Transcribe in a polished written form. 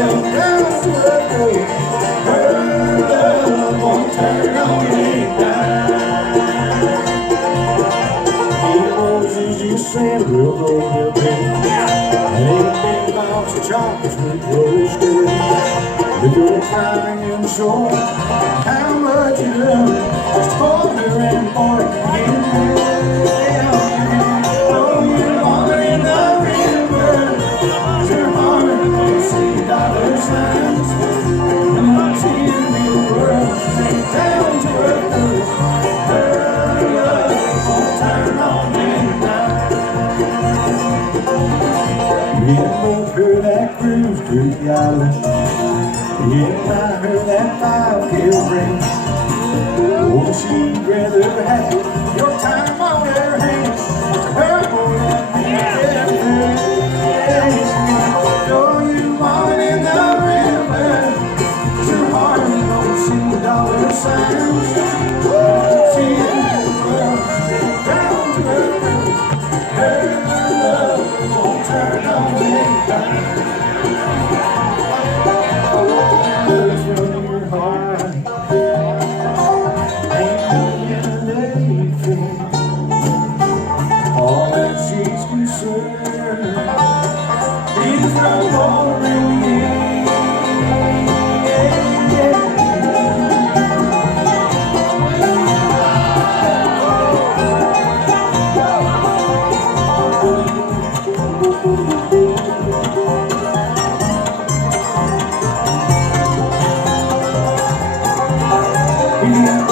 down to the grave. Her love won't turn on me dime. Emotions you said will go to bed. Ain't been box of chocolates with rose good. If you're crying and showing how much you love her, just hold her and forget it. Throw your heart in the river, your heart will see dollar signs. And the TV world ain't down to earth. Her love won't turn on me dime. We both heard that cruise to the island. Yeah, I heard that 5-kill ring. Oh, she'd rather have your time on her hands. Her more than everything. Throw you on in the river, your heart don't see dollar signs. See the world down to earth. Her love won't turn on me dime. All that she's concerned is the water in the